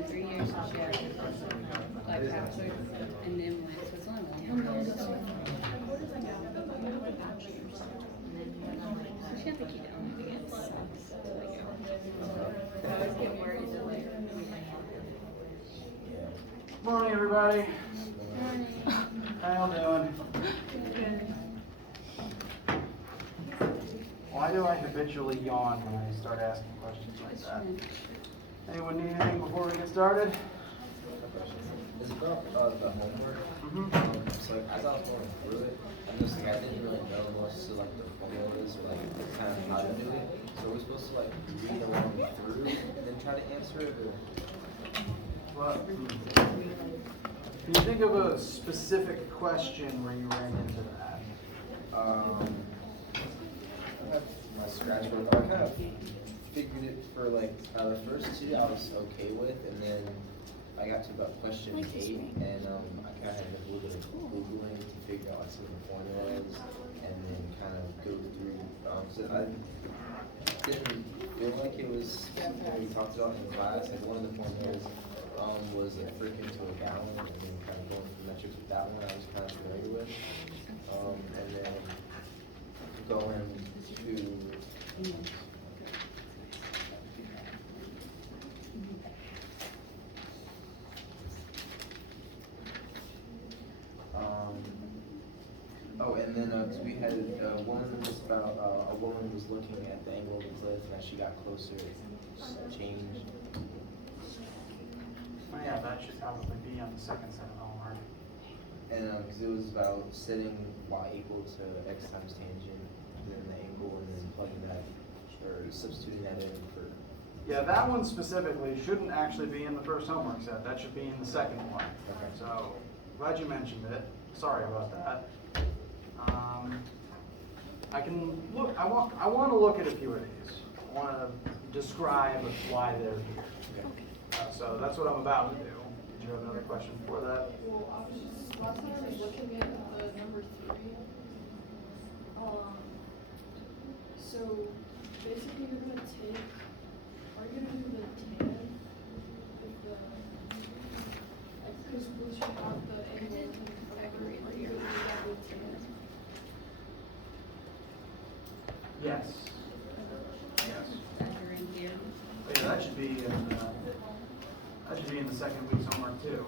in 3 years, so she had her first like bachelor's, and then went to Switzerland. So she had to keep it on the ends. I always get worried that like. Morning, everybody. Morning. How y'all doing? Good. Why do I habitually yawn when I start asking questions like that? Anyone need anything before we get started? It's about the homework. So like, as I was going through it, I just like I didn't really know most of like the formulas, or, like kind of how to do it. So we're supposed to like read along through and then try to answer it. Or... What? Can you think of a specific question where you ran into that? I have my scratch board. I kind of figured it for like the first two I was okay with, and then I got to about question 8, and I kind of had a little bit of Googling to figure out like some of the formulas, and then kind of go through. So I didn't feel like it was something we talked about in class. Like one of the formulas was a frick into a gallon, and then kind of going through metrics with that one I was kind of familiar with, and then going to and then we had one was about a woman was looking at the angle of the cliff, and as she got closer, it changed. Oh yeah, that should probably be on the second set of homework. And because it was about setting y equal to x times tangent, and then the angle, and then plugging that, or substituting that in for. Yeah, that one specifically shouldn't actually be in the first homework set. That should be in the second one. Okay. So, glad you mentioned it. Sorry about that. I can look. I want to look at a few of these. I want to describe why they're here. So that's what I'm about to do. Did you have another question for that? Well, I was just, last time I was looking at the number 3. So basically you're gonna take, are you gonna do the tan with the, like, because once you have the angle, are you gonna do that with tan? Yes. Yes. You're in here. Oh, yeah, that should be in the second week's homework too.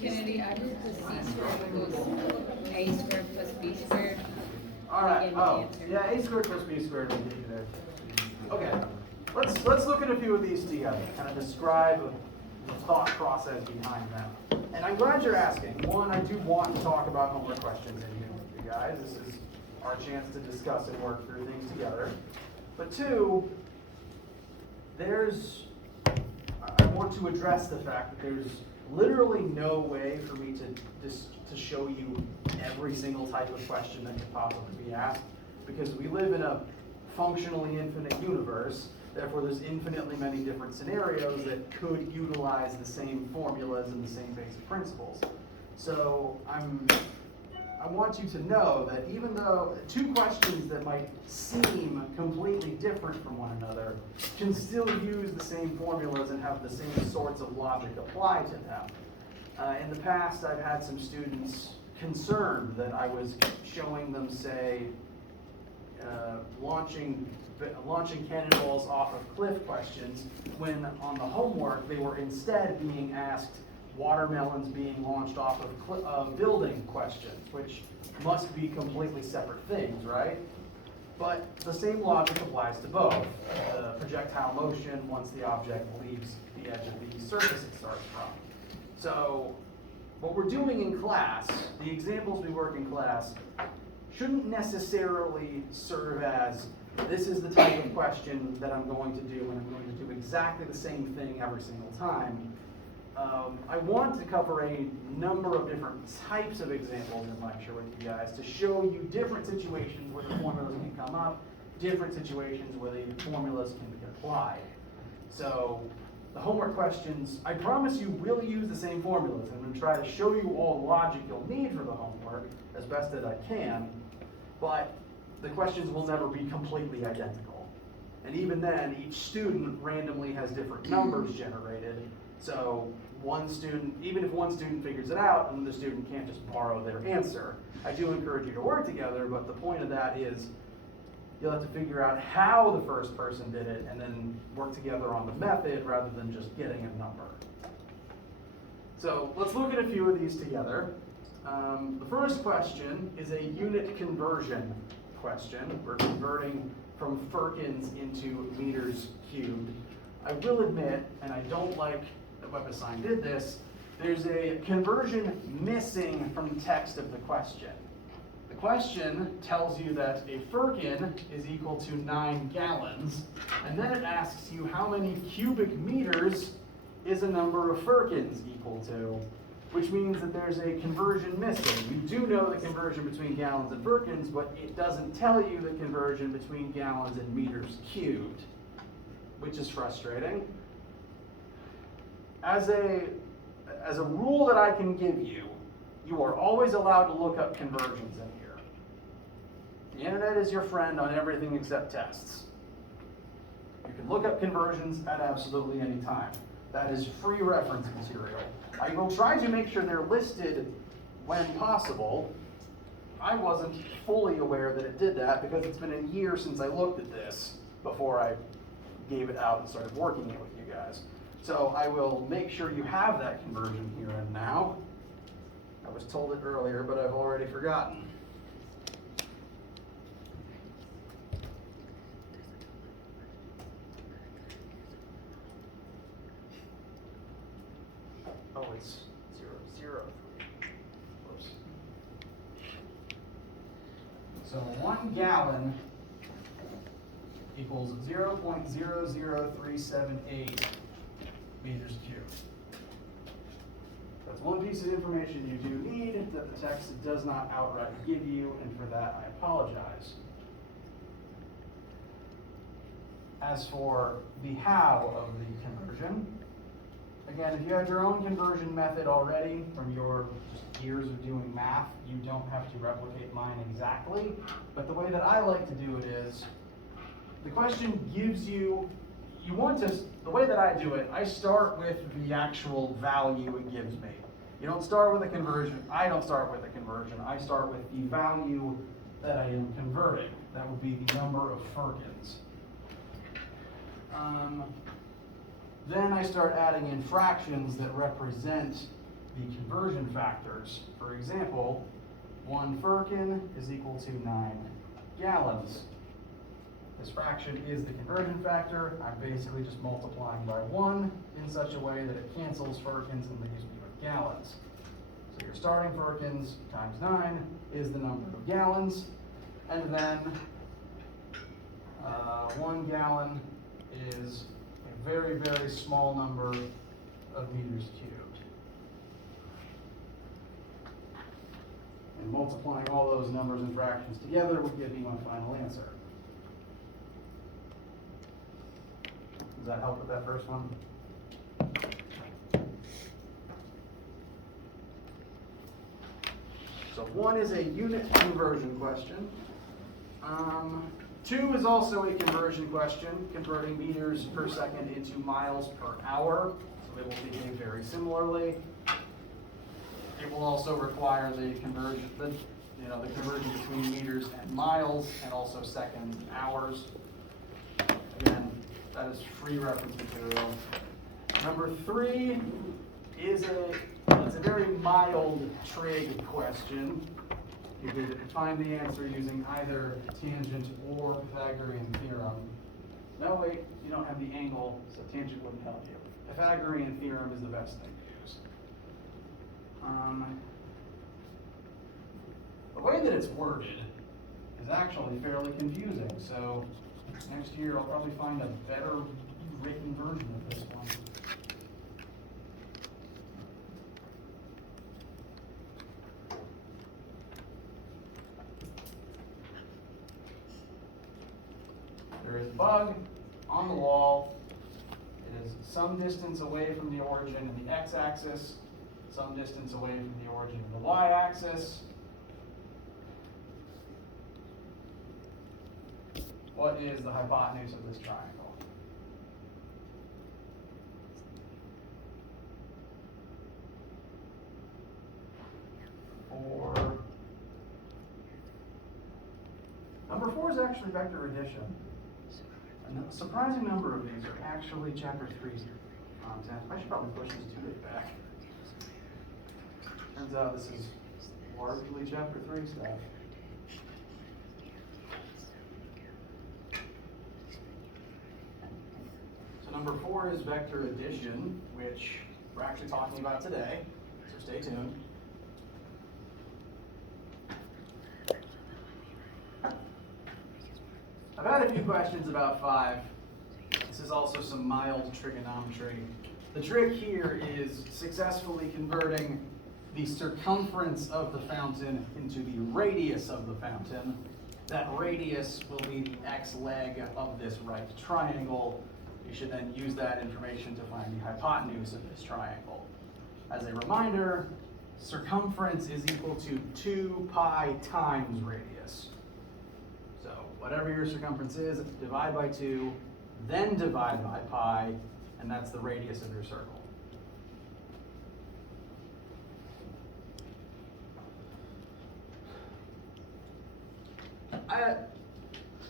Kennedy, I did the C squared equals A squared plus B squared. All right. Give me the Oh, answer. yeah. A squared plus B squared will get you there. Okay. Let's look at a few of these together. Kind of describe the thought process behind them. And I'm glad you're asking. One, I do want to talk about homework questions in here with you guys. This is our chance to discuss and work through things together. But two, I want to address the fact that there's literally no way for me to show you every single type of question that could possibly be asked, because we live in a functionally infinite universe. Therefore, there's infinitely many different scenarios that could utilize the same formulas and the same basic principles. So I want you to know that even though two questions that might seem completely different from one another can still use the same formulas and have the same sorts of logic apply to them. In the past, I've had some students concerned that I was showing them, say, launching cannonballs off of cliff questions, when on the homework they were instead being asked watermelons being launched off of building questions, which must be completely separate things, right? But the same logic applies to both. Projectile motion once the object leaves the edge of the surface it starts from. So what we're doing in class, the examples we work in class, shouldn't necessarily serve as this is the type of question that I'm going to do, and I'm going to do exactly the same thing every single time. I want to cover a number of different types of examples in lecture with you guys to show you different situations where the formulas can come up, different situations where the formulas can be applied. So the homework questions, I promise you will use the same formulas. I'm going to try to show you all the logic you'll need for the homework as best as I can, but the questions will never be completely identical. And even then, each student randomly has different numbers generated. So one student, even if one student figures it out, another student can't just borrow their answer. I do encourage you to work together, but the point of that is you'll have to figure out how the first person did it and then work together on the method rather than just getting a number. So let's look at a few of these together. The first question is a unit conversion question. We're converting from firkins into meters cubed. I will admit, and I don't like that WebAssign did this, there's a conversion missing from the text of the question. The question tells you that a firkin is equal to 9 gallons, and then it asks you how many cubic meters is a number of firkins equal to, which means that there's a conversion missing. You do know the conversion between gallons and firkins, but it doesn't tell you the conversion between gallons and meters cubed, which is frustrating. As a rule that I can give you, you are always allowed to look up conversions in here. The internet is your friend on everything except tests. You can look up conversions at absolutely any time. That is free reference material. I will try to make sure they're listed when possible. I wasn't fully aware that it did that because it's been a year since I looked at this before I gave it out and started working it with you guys. So I will make sure you have that conversion here and now. I was told it earlier, but I've already forgotten. Oh, it's 0.003. Whoops. So 1 gallon equals 0.00378 meters cubed. That's one piece of information you do need that the text does not outright give you, and for that I apologize. As for the how of the conversion, again, if you have your own conversion method already from your just years of doing math, you don't have to replicate mine exactly. But the way that I like to do it is, the question gives you, the way that I do it, I start with the actual value it gives me. You don't start with a conversion. I don't start with a conversion. I start with the value that I am converting. That would be the number of firkins. Then I start adding in fractions that represent the conversion factors. For example, 1 firkin is equal to 9 gallons. This fraction is the conversion factor. I'm basically just multiplying by 1 in such a way that it cancels firkins and leaves me with gallons. So your starting firkins times 9 is the number of gallons, and then 1 gallon is a very, very small number of meters cubed. And multiplying all those numbers and fractions together would give me my final answer. Does that help with that first one? So 1 is a unit conversion question. 2 is also a conversion question, converting meters per second into miles per hour. So they will behave very similarly. It will also require the conversion, the conversion between meters and miles, and also seconds and hours. Again, that is free reference material. Number 3 is it's a very mild trig question. You could find the answer using either tangent or Pythagorean theorem. No, wait, you don't have the angle, so tangent wouldn't help you. Pythagorean theorem is the best thing to use. The way that it's worded is actually fairly confusing, so next year I'll probably find a better written version of this one. There is a bug on the wall. It is some distance away from the origin in the x-axis, some distance away from the origin in the y-axis. what is the hypotenuse of this triangle? Number 4 is actually vector addition. A surprising number of these are actually chapter 3 content. I should probably push this 2 days back. Turns out this is largely chapter 3 stuff. So number 4 is vector addition, which we're actually talking about today, so stay tuned. I've had a few questions about 5. This is also some mild trigonometry. The trick here is successfully converting the circumference of the fountain into the radius of the fountain. That radius will be the x leg of this right triangle. You should then use that information to find the hypotenuse of this triangle. As a reminder, circumference is equal to 2 pi times radius. So whatever your circumference is, divide by 2, then divide by pi, and that's the radius of your circle.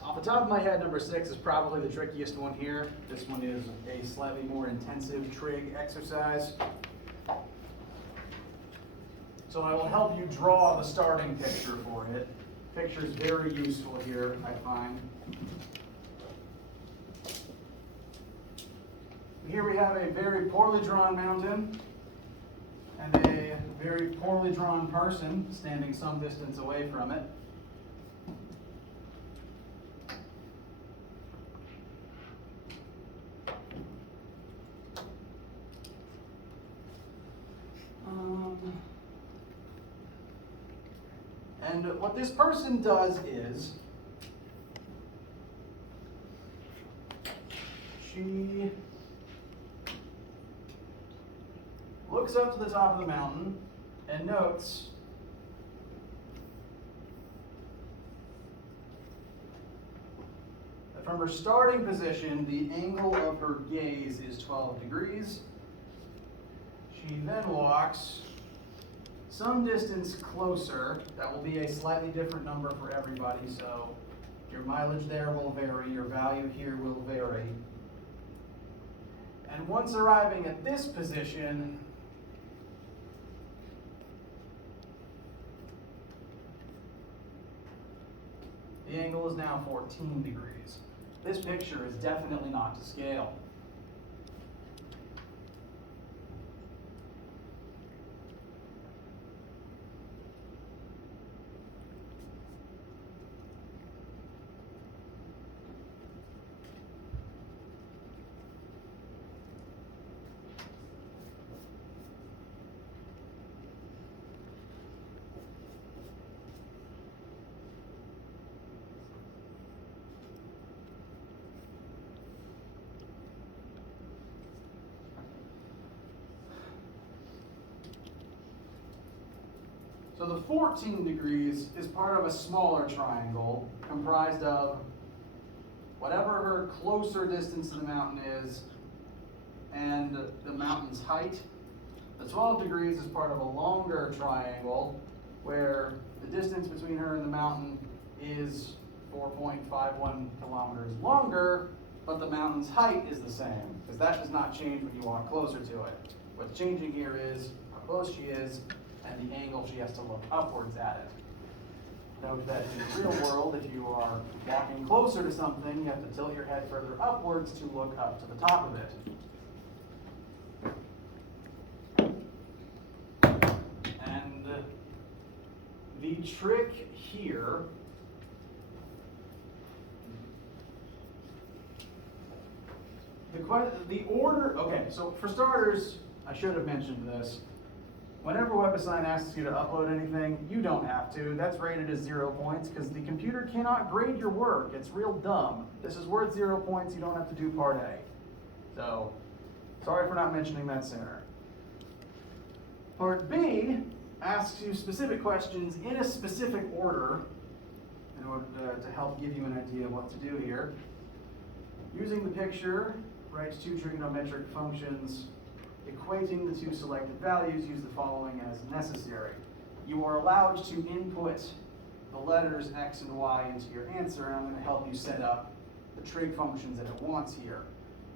Off the top of my head, number 6 is probably the trickiest one here. This one is a slightly more intensive trig exercise. So I will help you draw the starting picture for it. Picture is very useful here, I find. Here we have a very poorly drawn mountain and a very poorly drawn person standing some distance away from it. And what this person does is she looks up to the top of the mountain and notes that from her starting position, the angle of her gaze is 12 degrees. She then walks some distance closer. That will be a slightly different number for everybody, so your mileage there will vary, your value here will vary. And once arriving at this position, the angle is now 14 degrees. This picture is definitely not to scale. So the 14 degrees is part of a smaller triangle comprised of whatever her closer distance to the mountain is and the mountain's height. The 12 degrees is part of a longer triangle where the distance between her and the mountain is 4.51 kilometers longer, but the mountain's height is the same, because that does not change when you walk closer to it. What's changing here is how close she is and the angle she has to look upwards at it. Note that in the real world, if you are walking closer to something, you have to tilt your head further upwards to look up to the top of it. And the trick here the order, okay, so for starters, I should have mentioned this. Whenever WebAssign asks you to upload anything, you don't have to. That's rated as 0 points because the computer cannot grade your work. It's real dumb. This is worth 0 points. You don't have to do part A. So, sorry for not mentioning that sooner. Part B asks you specific questions in a specific order, in order to help give you an idea of what to do here. Using the picture, write two trigonometric functions, equating the two selected values, use the following as necessary. You are allowed to input the letters x and y into your answer, and I'm going to help you set up the trig functions that it wants here.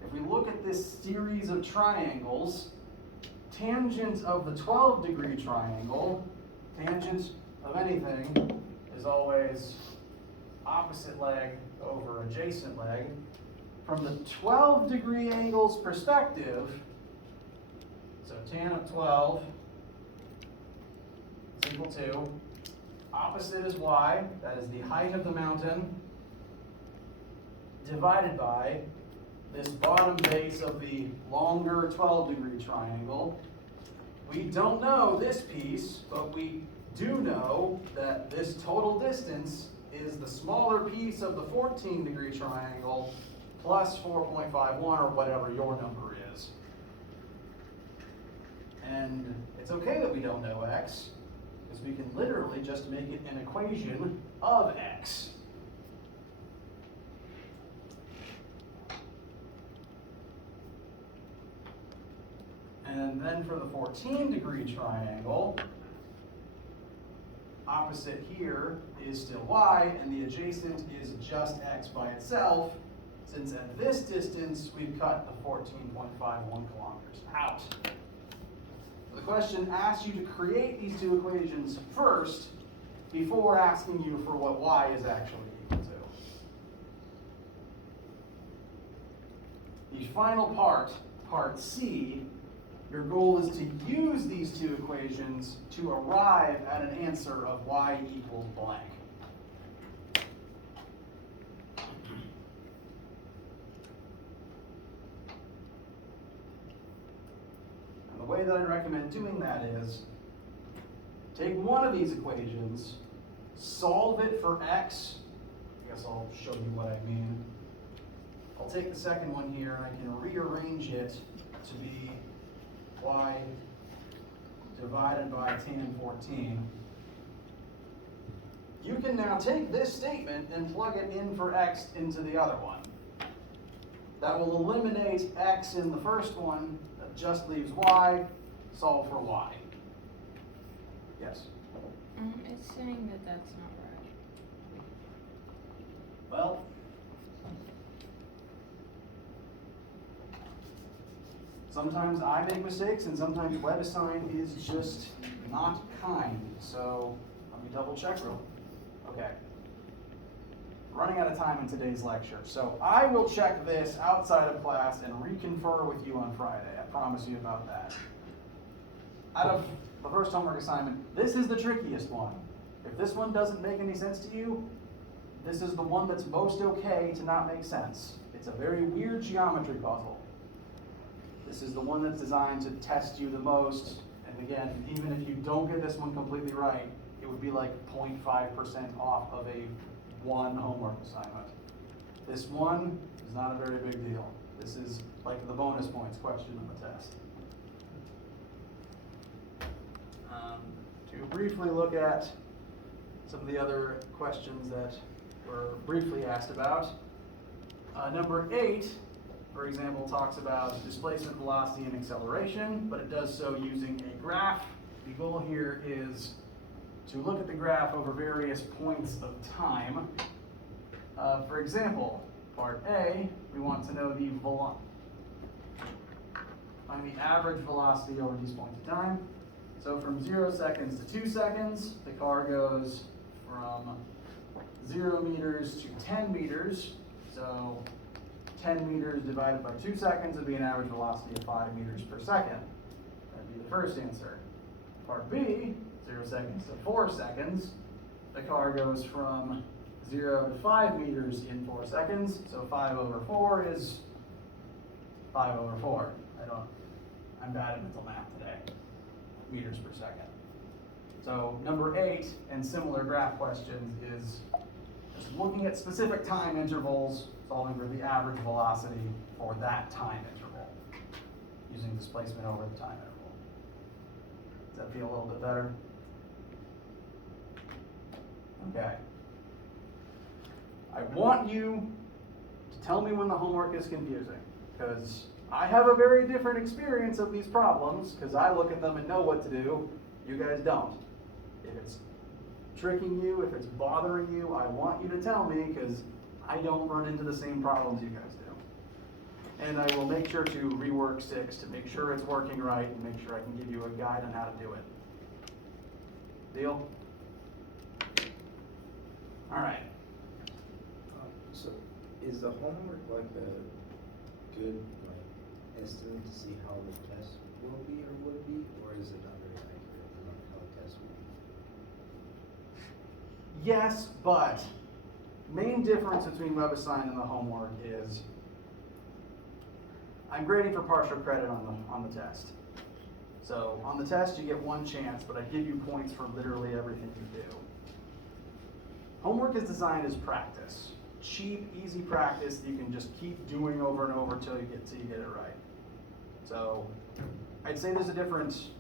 If we look at this series of triangles, tangent of the 12-degree triangle, tangent of anything is always opposite leg over adjacent leg. From the 12-degree angle's perspective, so tan of 12 is equal to, opposite is y, that is the height of the mountain, divided by this bottom base of the longer 12-degree triangle. We don't know this piece, but we do know that this total distance is the smaller piece of the 14-degree triangle plus 4.51, or whatever your number is. And it's okay that we don't know x, because we can literally just make it an equation of x. And then for the 14-degree triangle, opposite here is still y, and the adjacent is just x by itself, since at this distance we've cut the 14.51 kilometers out. The question asks you to create these two equations first before asking you for what y is actually equal to. The final part, part C, your goal is to use these two equations to arrive at an answer of y equals blank. And the way that I recommend doing that is, take one of these equations, solve it for x. I guess I'll show you what I mean. I'll take the second one here and I can rearrange it to be y divided by tan 14. You can now take this statement and plug it in for x into the other one. That will eliminate x in the first one, that just leaves y, solve for y. Yes? It's saying that that's not right. Well, sometimes I make mistakes, and sometimes WebAssign is just not kind. So let me double check real. Okay. Running out of time in today's lecture. So I will check this outside of class and reconfer with you on Friday. I promise you about that. Out of the first homework assignment, this is the trickiest one. If this one doesn't make any sense to you, this is the one that's most okay to not make sense. It's a very weird geometry puzzle. This is the one that's designed to test you the most. And again, even if you don't get this one completely right, it would be like 0.5% off of a one homework assignment. This one is not a very big deal. This is like the bonus points question on the test. To briefly look at some of the other questions that were briefly asked about. Number 8, for example, talks about displacement, velocity, and acceleration, but it does so using a graph. The goal here is to look at the graph over various points of time. For example, part A, we want to know the average velocity over these points of time. So from 0 seconds to 2 seconds, the car goes from 0 meters to 10 meters. So 10 meters divided by 2 seconds would be an average velocity of 5 meters per second. That'd be the first answer. Part B, 0 seconds to 4 seconds, the car goes from 0 to 5 meters in 4 seconds. So 5 over 4 is 5 over 4. I'm bad at mental math today. Meters per second. So number 8 and similar graph questions is just looking at specific time intervals, solving for the average velocity for that time interval, using displacement over the time interval. Does that feel a little bit better? Okay. I want you to tell me when the homework is confusing, because I have a very different experience of these problems, because I look at them and know what to do. You guys don't. If it's tricking you, if it's bothering you, I want you to tell me, because I don't run into the same problems you guys do. And I will make sure to rework 6 to make sure it's working right and make sure I can give you a guide on how to do it. Deal? All right. So, is the homework like a good estimate to see how the test will be or would be, or is it not very accurate on how the test will be? Yes, but main difference between WebAssign and the homework is I'm grading for partial credit on the test. So on the test you get 1 chance, but I give you points for literally everything you do. Homework is designed as practice. Cheap, easy practice that you can just keep doing over and over till you get it right. So I'd say there's a different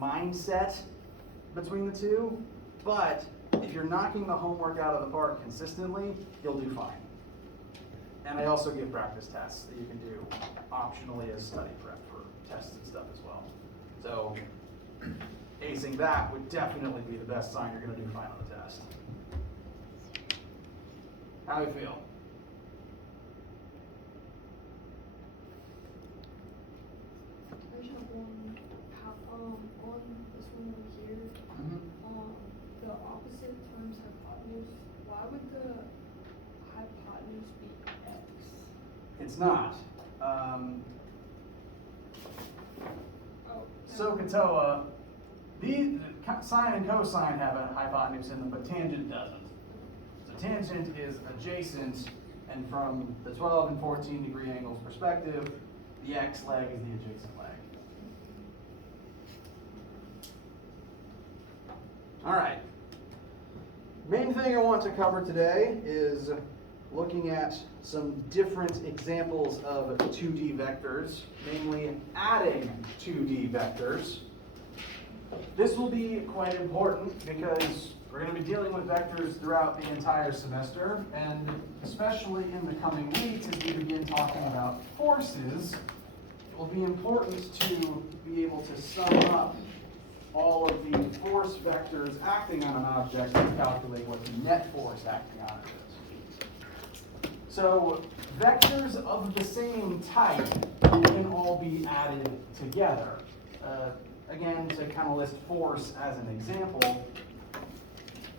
mindset between the two, but if you're knocking the homework out of the park consistently, you'll do fine. And I also give practice tests that you can do optionally as study prep for tests and stuff as well. So acing that would definitely be the best sign you're going to do fine on the test. How do you feel? I just have one, on this one over here, the opposite times hypotenuse, why would the hypotenuse be x? It's not. Oh. SOHCAHTOA, the sine and cosine have a hypotenuse in them, but tangent doesn't. So tangent is adjacent, and from the 12 and 14 degree angles perspective, the x leg is the adjacent leg. All right. Main thing I want to cover today is looking at some different examples of 2D vectors, namely adding 2D vectors. This will be quite important because we're going to be dealing with vectors throughout the entire semester, and especially in the coming weeks as we begin talking about forces, it will be important to be able to sum up all of the force vectors acting on an object and calculate what the net force acting on it is. So vectors of the same type can all be added together. Again, to kind of list force as an example,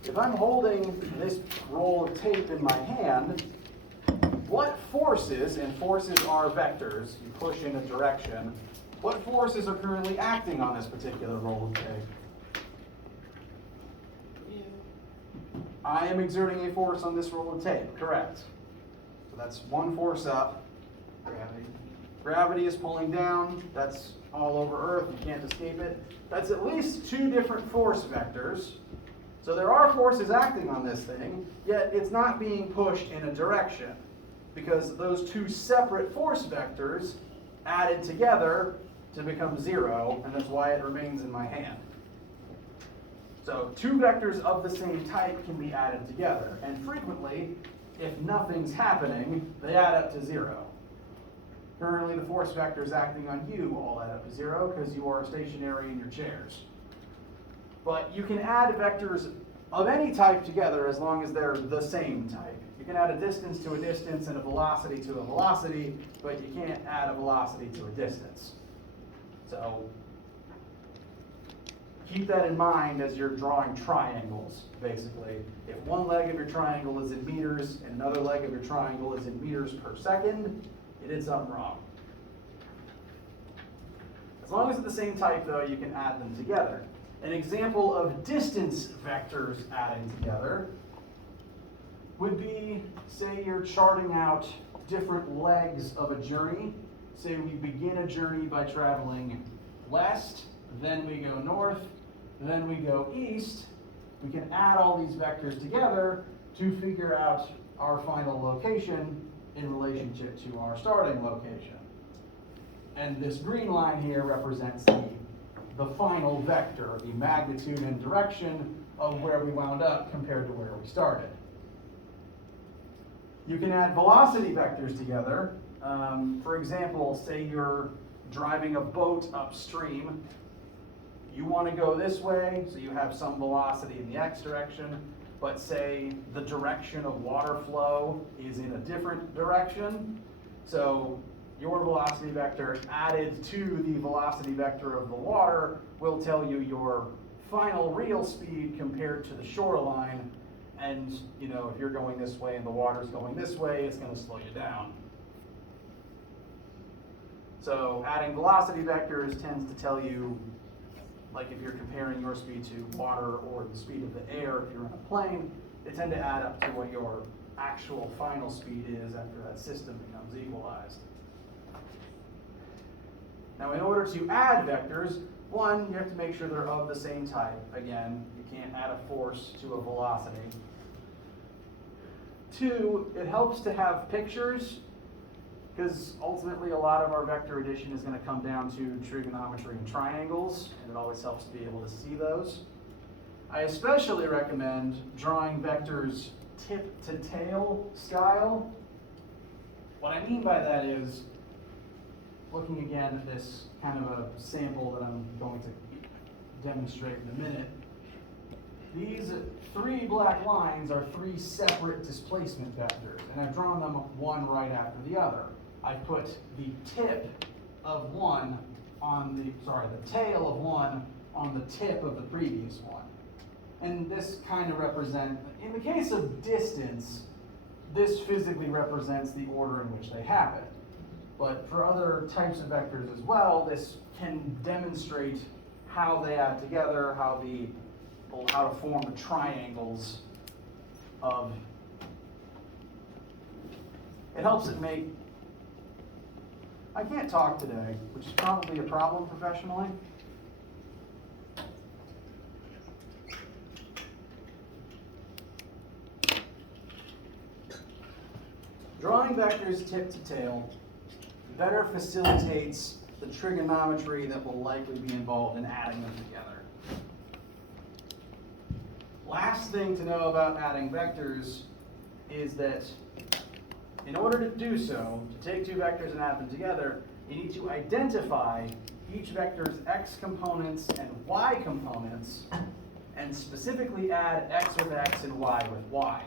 if I'm holding this roll of tape in my hand, what forces, and forces are vectors, you push in a direction, what forces are currently acting on this particular roll of tape? I am exerting a force on this roll of tape, correct. So that's one force up, gravity. Gravity is pulling down, that's all over Earth, you can't escape it. That's at least 2 different force vectors. So there are forces acting on this thing, yet it's not being pushed in a direction, because those 2 separate force vectors added together to become 0, and that's why it remains in my hand. So 2 vectors of the same type can be added together, and frequently, if nothing's happening, they add up to 0. Currently, the force vectors acting on you all add up to 0 because you are stationary in your chairs. But you can add vectors of any type together as long as they're the same type. You can add a distance to a distance and a velocity to a velocity, but you can't add a velocity to a distance. So keep that in mind as you're drawing triangles, basically. If one leg of your triangle is in meters and another leg of your triangle is in meters per second, you did something wrong. As long as it's the same type, though, you can add them together. An example of distance vectors adding together would be, say you're charting out different legs of a journey. Say we begin a journey by traveling west, then we go north, then we go east. We can add all these vectors together to figure out our final location in relationship to our starting location. And this green line here represents the final vector, the magnitude and direction of where we wound up compared to where we started. You can add velocity vectors together. For example, say you're driving a boat upstream. You want to go this way, so you have some velocity in the x direction, but say the direction of water flow is in a different direction. So your velocity vector added to the velocity vector of the water will tell you your final real speed compared to the shoreline. And you know, if you're going this way and the water's going this way, it's going to slow you down. So adding velocity vectors tends to tell you, like if you're comparing your speed to water or the speed of the air if you're in a plane, they tend to add up to what your actual final speed is after that system becomes equalized. Now in order to add vectors, one, you have to make sure they're of the same type. Again, you can't add a force to a velocity. Two, it helps to have pictures, because ultimately a lot of our vector addition is going to come down to trigonometry and triangles, and it always helps to be able to see those. I especially recommend drawing vectors tip to tail style. What I mean by that is, looking again at this kind of a sample that I'm going to demonstrate in a minute, these three black lines are three separate displacement vectors, and I've drawn them one right after the other. I put the tip of one on the tail of one on the tip of the previous one. And this kind of represents, in the case of distance, this physically represents the order in which they happen. But for other types of vectors as well, this can demonstrate how they add together, how to form the triangles of. It helps it make. I can't talk today, which is probably a problem professionally. Drawing vectors tip to tail better facilitates the trigonometry that will likely be involved in adding them together. Last thing to know about adding vectors is that in order to do so, to take two vectors and add them together, you need to identify each vector's x components and y components, and specifically add x with x and y with y.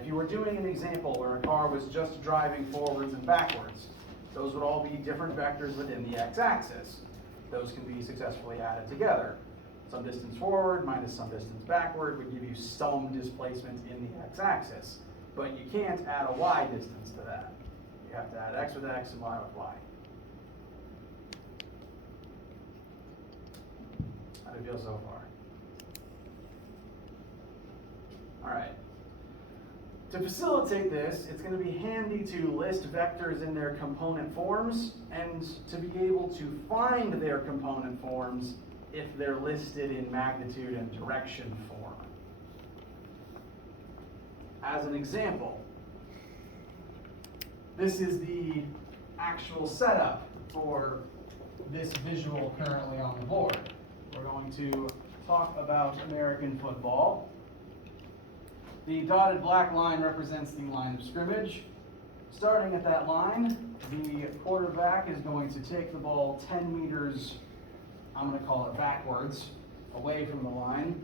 If you were doing an example where a car was just driving forwards and backwards, those would all be different vectors within the x-axis. Those can be successfully added together. Some distance forward minus some distance backward would give you some displacement in the x-axis. But you can't add a y distance to that. You have to add x with x and y with y. How do you feel so far? All right. To facilitate this, it's going to be handy to list vectors in their component forms and to be able to find their component forms if they're listed in magnitude and direction form. As an example, this is the actual setup for this visual currently on the board. We're going to talk about American football. The dotted black line represents the line of scrimmage. Starting at that line, the quarterback is going to take the ball 10 meters, I'm going to call it backwards, away from the line,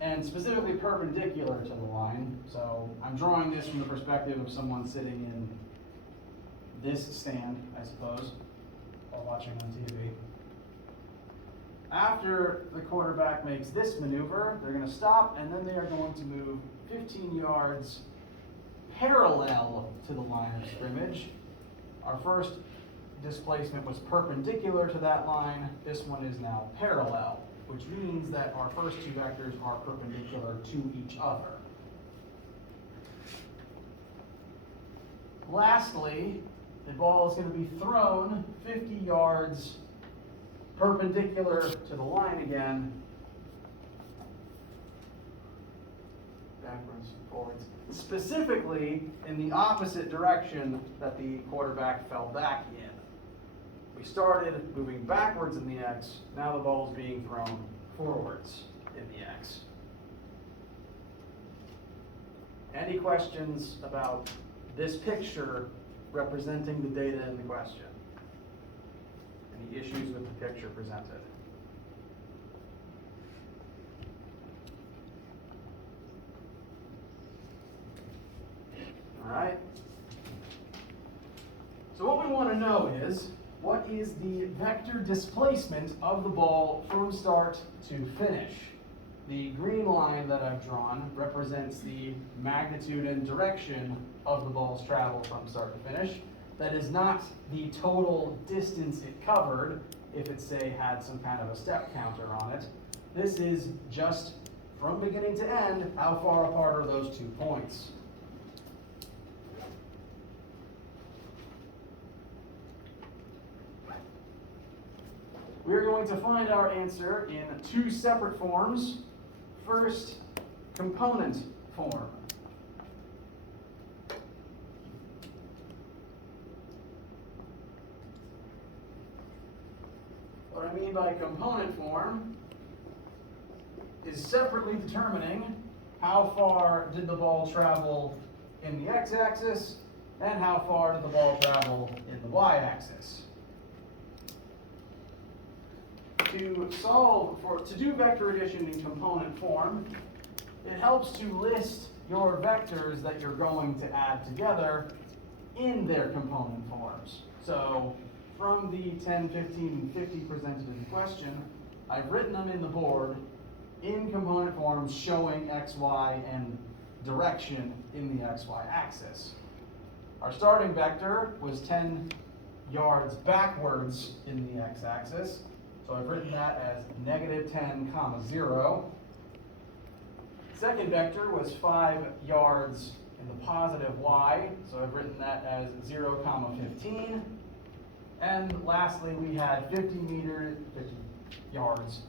and specifically perpendicular to the line. So I'm drawing this from the perspective of someone sitting in this stand, I suppose, while watching on TV. After the quarterback makes this maneuver, they're going to stop, and then they are going to move 15 yards parallel to the line of scrimmage. Our first displacement was perpendicular to that line. This one is now parallel, which means that our first two vectors are perpendicular to each other. Lastly, the ball is going to be thrown 50 yards perpendicular to the line again, backwards, forwards, specifically in the opposite direction that the quarterback fell back in. We started moving backwards in the X, now the ball is being thrown forwards in the X. Any questions about this picture representing the data in the question? Any issues with the picture presented? All right. So what we want to know is, what is the vector displacement of the ball from start to finish? The green line that I've drawn represents the magnitude and direction of the ball's travel from start to finish. That is not the total distance it covered, if it, say, had some kind of a step counter on it. This is just from beginning to end, how far apart are those 2 points? We're going to find our answer in 2 separate forms. First, component form. What I mean by component form is separately determining how far did the ball travel in the x-axis and how far did the ball travel in the y-axis. To do vector addition in component form, it helps to list your vectors that you're going to add together in their component forms. So from the 10, 15, and 50 presented in the question, I've written them in the board in component forms showing x, y, and direction in the xy axis. Our starting vector was 10 yards backwards in the x-axis. So I've written that as -10, 0. Second vector was 5 yards in the positive y, so I've written that as 0, 15. And lastly, we had 50 yards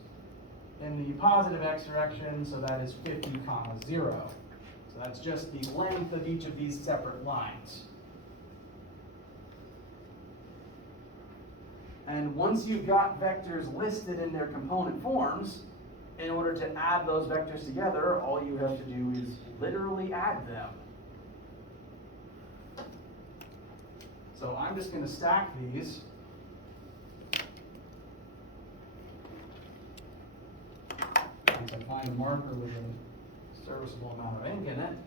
in the positive x direction, so that is 50, 0. So that's just the length of each of these separate lines. And once you've got vectors listed in their component forms, in order to add those vectors together, all you have to do is literally add them. So I'm just going to stack these. Once I find a marker with a serviceable amount of ink in it,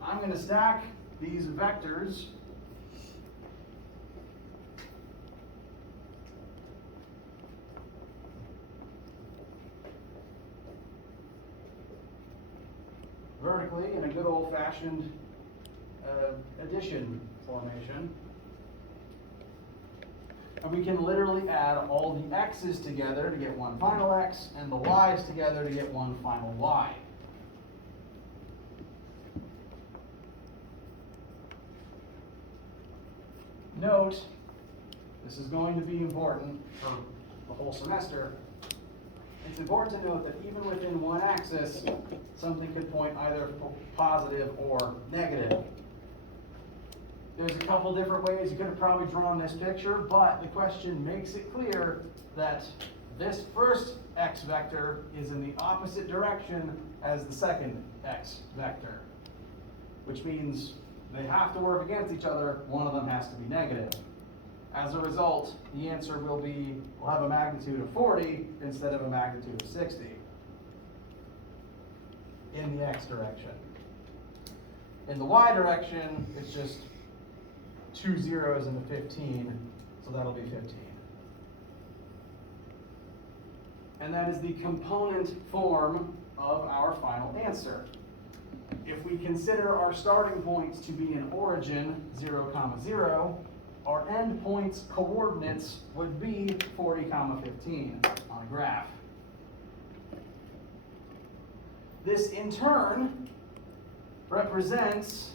I'm going to stack these vectors vertically in a good old-fashioned addition formation. And we can literally add all the x's together to get one final x, and the y's together to get one final y. Note, this is going to be important for the whole semester. It's important to note that even within one axis, something could point either positive or negative. There's a couple different ways you could have probably drawn this picture, but the question makes it clear that this first x vector is in the opposite direction as the second x vector, which means they have to work against each other. One of them has to be negative. As a result, the answer will have a magnitude of 40 instead of a magnitude of 60 in the x direction. In the y direction, it's just 2 zeros and a 15, so that'll be 15. And that is the component form of our final answer. If we consider our starting points to be an origin, 0, 0, our endpoints coordinates would be 40, 15 on a graph. This in turn represents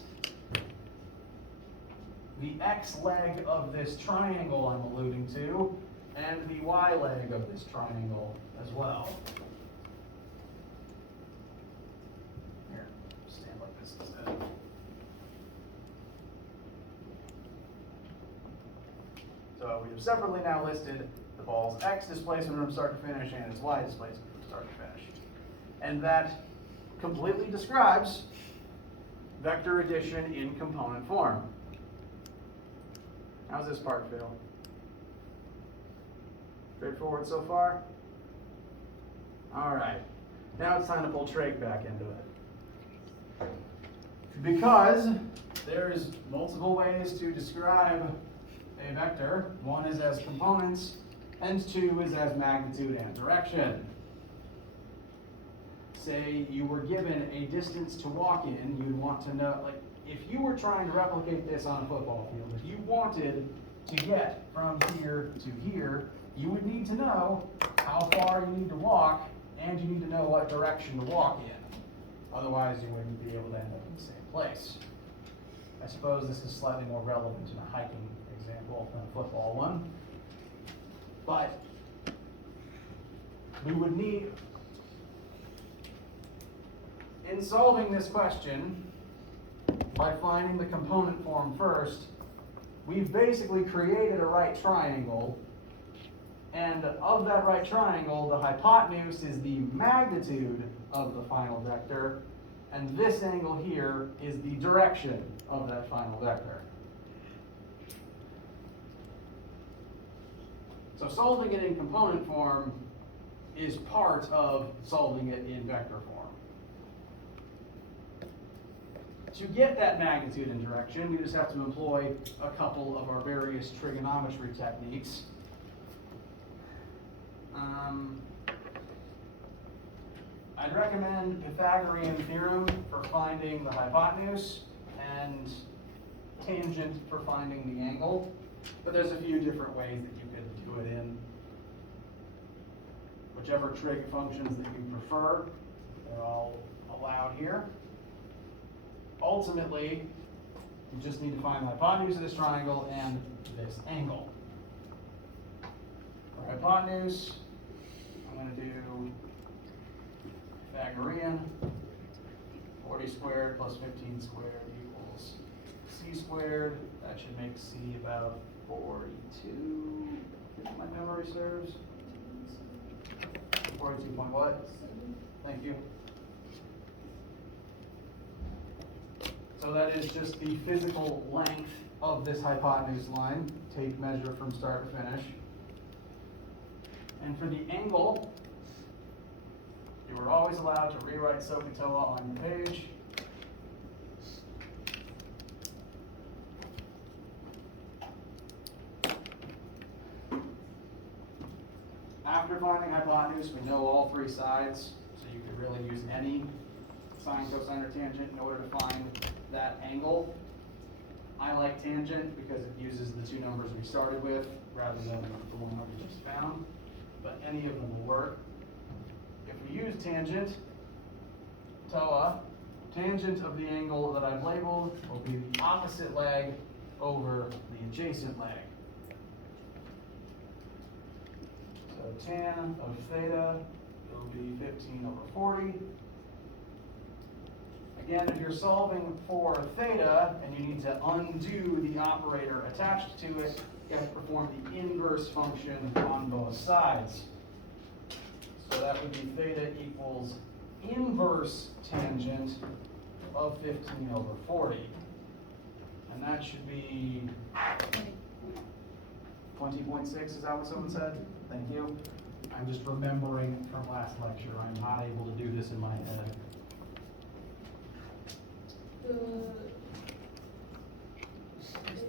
the x leg of this triangle I'm alluding to, and the y leg of this triangle as well. Here, stand like this instead. So we have separately now listed the ball's x displacement from start to finish and its y displacement from start to finish. And that completely describes vector addition in component form. How's this part feel? Straightforward so far? All right, now it's time to pull trig back into it. Because there's multiple ways to describe a vector. One is as components, and two is as magnitude and direction. Say you were given a distance to walk in, you'd want to know, like, if you were trying to replicate this on a football field, if you wanted to get from here to here, you would need to know how far you need to walk, and you need to know what direction to walk in. Otherwise, you wouldn't be able to end up in the same place. I suppose this is slightly more relevant in a hiking example than a football one. But we would need, in solving this question, by finding the component form first, we've basically created a right triangle, and of that right triangle, the hypotenuse is the magnitude of the final vector, and this angle here is the direction of that final vector. So solving it in component form is part of solving it in vector form. To get that magnitude and direction, we just have to employ a couple of our various trigonometry techniques. I'd recommend Pythagorean theorem for finding the hypotenuse and tangent for finding the angle, but there's a few different ways that you could do it in. Whichever trig functions that you prefer, they're all allowed here. Ultimately, you just need to find the hypotenuse of this triangle and this angle. For hypotenuse, I'm going to do Pythagorean, 40 squared plus 15 squared equals c squared. That should make c about 42, if my memory serves. 42 point what? Thank you. So that is just the physical length of this hypotenuse line. Take measure from start to finish. And for the angle, you are always allowed to rewrite SOHCAHTOA on your page. After finding hypotenuse, we know all three sides, so you could really use any sine, cosine, or tangent in order to find that angle. I like tangent because it uses the two numbers we started with rather than the one that we just found, but any of them will work. If we use tangent, TOA, tangent of the angle that I've labeled will be the opposite leg over the adjacent leg. So tan of theta will be 15 over 40. Again, if you're solving for theta and you need to undo the operator attached to it, you have to perform the inverse function on both sides. So that would be theta equals inverse tangent of 15 over 40. And that should be 20.6, is that what someone said? Thank you. I'm just remembering from last lecture. I'm not able to do this in my head. The that's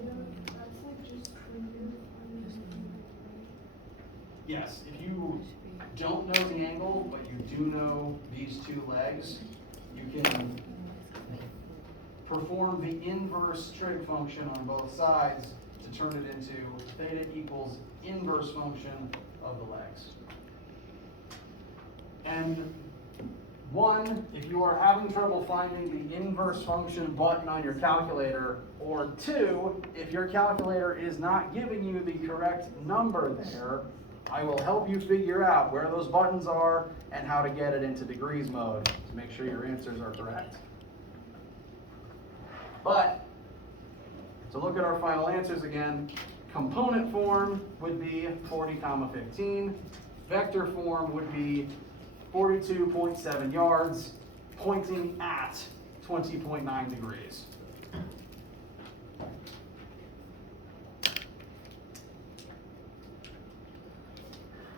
like just linear function, right? Yes, if you don't know the angle, but you do know these two legs, you can perform the inverse trig function on both sides to turn it into theta equals inverse function of the legs. And one, if you are having trouble finding the inverse function button on your calculator, or two, if your calculator is not giving you the correct number there, I will help you figure out where those buttons are and how to get it into degrees mode to make sure your answers are correct. But, to look at our final answers again, component form would be 40, 15. Vector form would be 42.7 yards. pointing at 20.9 degrees.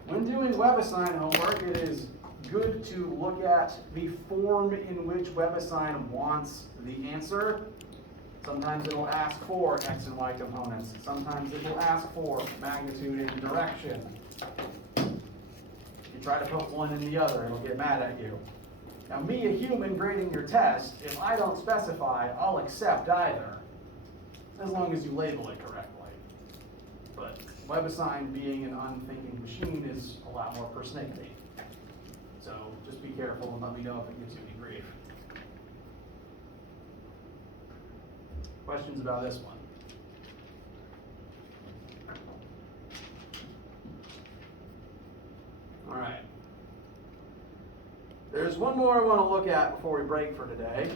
When doing WebAssign homework, it is good to look at the form in which WebAssign wants the answer. Sometimes it'll ask for X and Y components. Sometimes it will ask for magnitude and direction. If you try to put one in the other, it'll get mad at you. Now, me, a human grading your test, if I don't specify, I'll accept either, as long as you label it correctly. But WebAssign, being an unthinking machine, is a lot more persnickety. So just be careful and let me know if it gives you any grief. Questions about this one? All right. There's one more I want to look at before we break for today.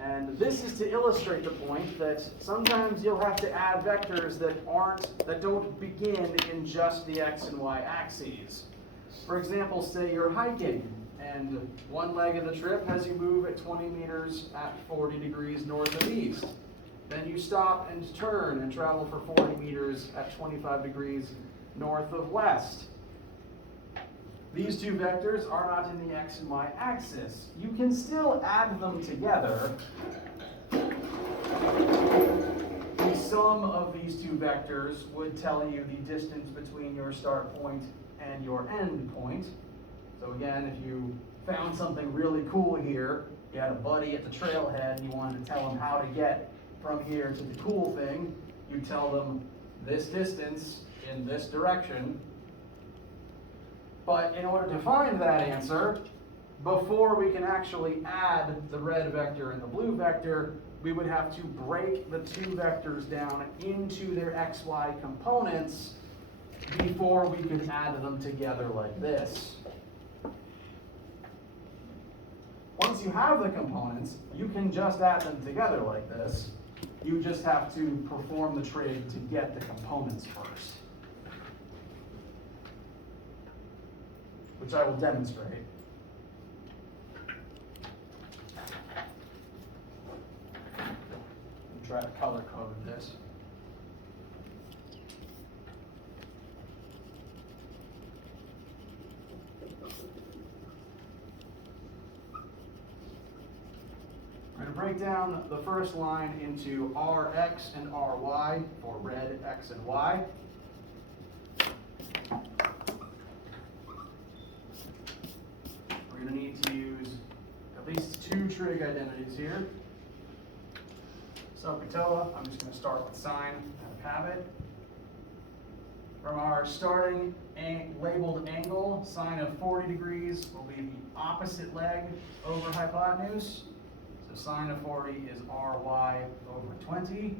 And this is to illustrate the point that sometimes you'll have to add vectors that don't begin in just the X and Y axes. For example, say you're hiking and one leg of the trip has you move at 20 meters at 40 degrees north of east. Then you stop and turn and travel for 40 meters at 25 degrees north of west. These two vectors are not in the X and Y axis. You can still add them together. The sum of these two vectors would tell you the distance between your start point and your end point. So again, if you found something really cool here, you had a buddy at the trailhead and you wanted to tell him how to get from here to the cool thing, you tell them this distance in this direction. But in order to find that answer, before we can actually add the red vector and the blue vector, we would have to break the two vectors down into their XY components before we could add them together like this. Once you have the components, you can just add them together like this. You just have to perform the trig to get the components first, which I will demonstrate. Try to color code this. I'm going to break down the first line into Rx and Ry for red X and Y. We're going to need to use at least two trig identities here. So Patoa, I'm just going to start with sine out of habit. From our starting labeled angle, sine of 40 degrees will be the opposite leg over hypotenuse. So sine of 40 is Ry over 20.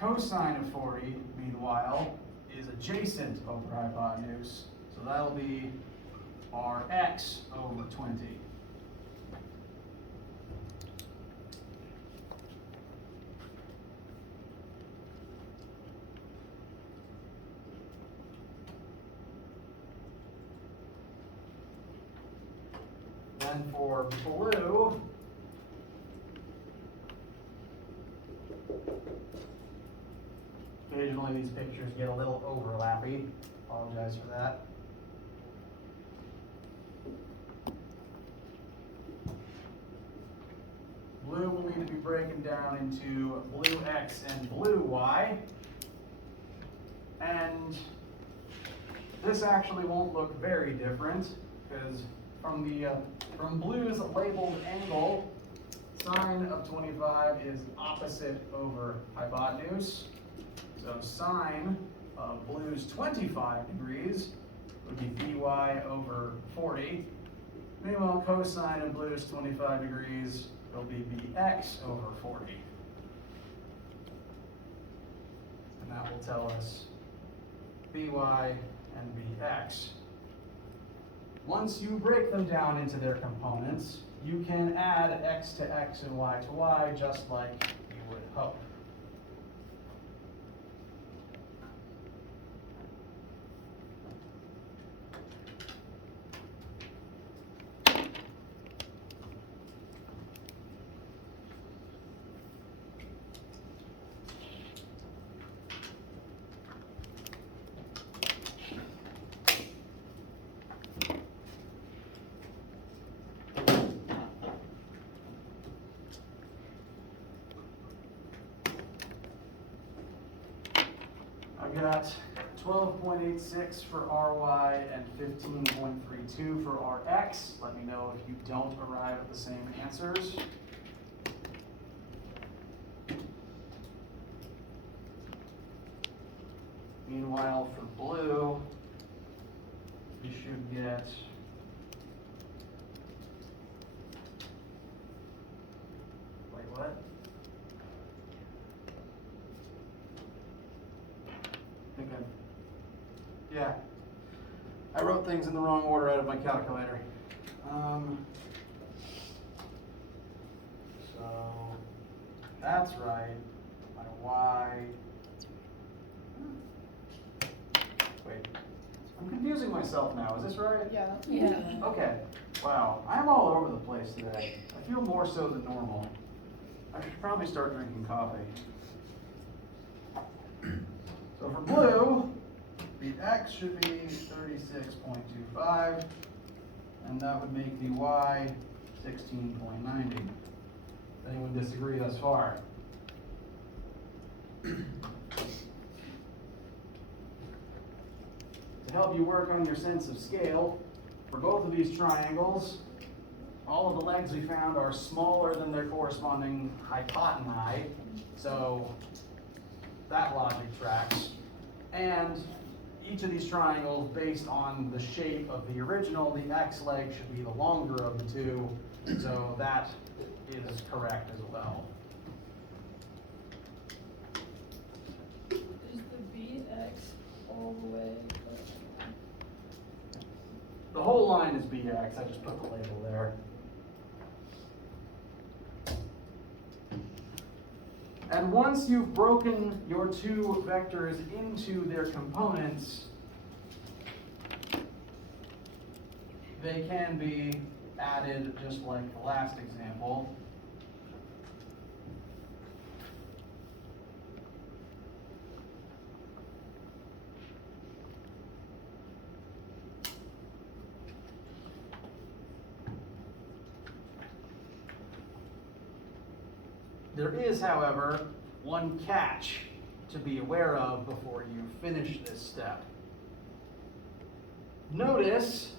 Cosine of 40, meanwhile, is adjacent over hypotenuse. So that'll be Rx over 20. Then for blue, occasionally these pictures get a little overlappy. Apologize for that. Blue will need to be broken down into blue X and blue Y. And this actually won't look very different because from blue's labeled angle, sine of 25 is opposite over hypotenuse. So sine of blue's 25 degrees would be By over 40. Meanwhile, cosine of blue's 25 degrees will be Bx over 40. And that will tell us By and Bx. Once you break them down into their components, you can add X to X and Y to Y just like you would hope. got 12.86 for RY and 15.32 for RX. Let me know if you don't arrive at the same answers. Meanwhile, for blue, you should get wait, what? Okay. Yeah. I wrote things in the wrong order out of my calculator. So that's right. My Y. Wait. I'm confusing myself now. Is this right? Yeah, that's Yeah. Okay. Wow. I'm all over the place today. I feel more so than normal. I should probably start drinking coffee. So for blue, the X should be 36.25, and that would make the Y 16.90. Anyone disagree thus far? To help you work on your sense of scale, for both of these triangles, all of the legs we found are smaller than their corresponding hypotenusi, so that logic tracks. And each of these triangles, based on the shape of the original, the X leg should be the longer of the two, so that is correct as well. Is the BX all the way? The whole line is BX, I just put the label there. And once you've broken your two vectors into their components, they can be added just like the last example. There is, however, one catch to be aware of before you finish this step. Notice,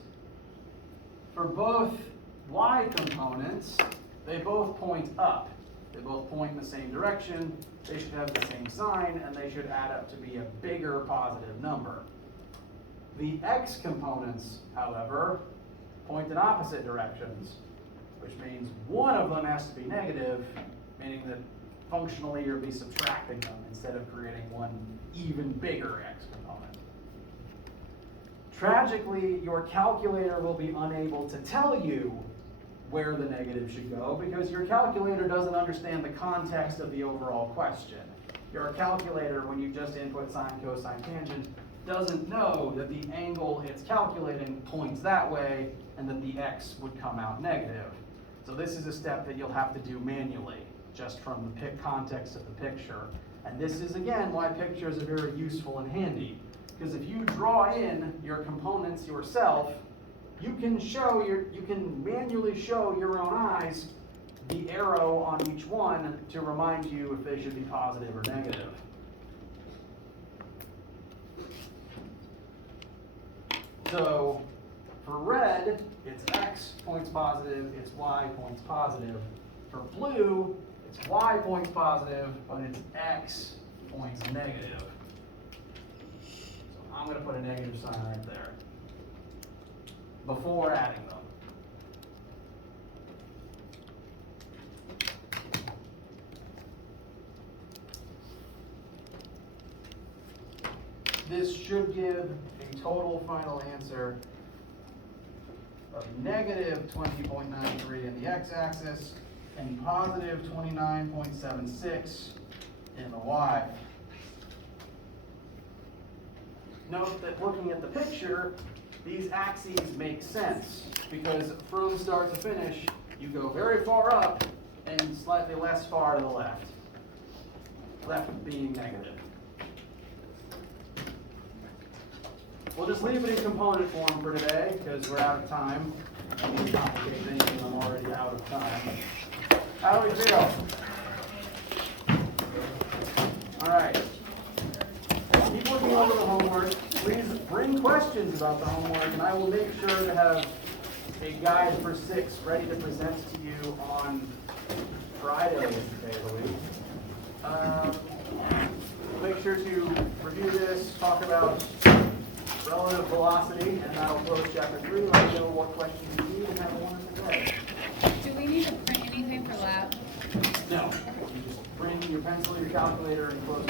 for both Y components, they both point up. They both point in the same direction, they should have the same sign, and they should add up to be a bigger positive number. The X components, however, point in opposite directions, which means one of them has to be negative, meaning that functionally you'll be subtracting them instead of creating one even bigger X component. Tragically, your calculator will be unable to tell you where the negative should go because your calculator doesn't understand the context of the overall question. Your calculator, when you just input sine, cosine, tangent, doesn't know that the angle it's calculating points that way and that the X would come out negative. So this is a step that you'll have to do manually, just from the context of the picture. And this is, again, why pictures are very useful and handy. Because if you draw in your components yourself, you can manually show your own eyes the arrow on each one to remind you if they should be positive or negative. So for red, it's X points positive, it's Y points positive. For blue, it's Y points positive, but it's X points negative. So I'm going to put a negative sign right there before adding them. This should give a total final answer of negative 20.93 in the x-axis and positive 29.76 in the y. Note that looking at the picture, these axes make sense because from start to finish, you go very far up and slightly less far to the left. Left being negative. We'll just leave it in component form for today because we're out of time. I need to complicate things and I'm already out of time. How do we feel? All right. Keep looking over the homework. Please bring questions about the homework, and I will make sure to have a guide for 6 ready to present to you on Friday, is the day of the week. Make sure to review this, talk about relative velocity, and that'll close chapter 3. Let me know what questions you need, and have a wonderful day. Do we need to print anything for lab? No, you just bring your pencil, your calculator, and close